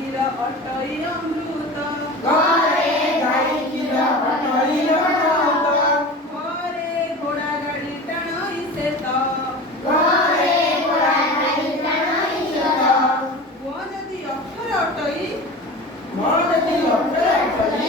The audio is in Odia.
କ୍ଷୀର ଅଟଇ ଅମୃତ ଘରେ ଗାଈ କ୍ଷୀର ଅଟଇ ଅମୃତ ଘରେ ଘୋଡ଼ା ଗାଡ଼ି ଟାଣଇ ସେତ ଘରେ ଘୋଡ଼ା ଗାଈ ଟାଣଇ ସେତ ମୋ ଯଦି ଅକ୍ଷର ଅଟଇ ମୋ ଯଦି ଅକ୍ଷର ଅଟଇ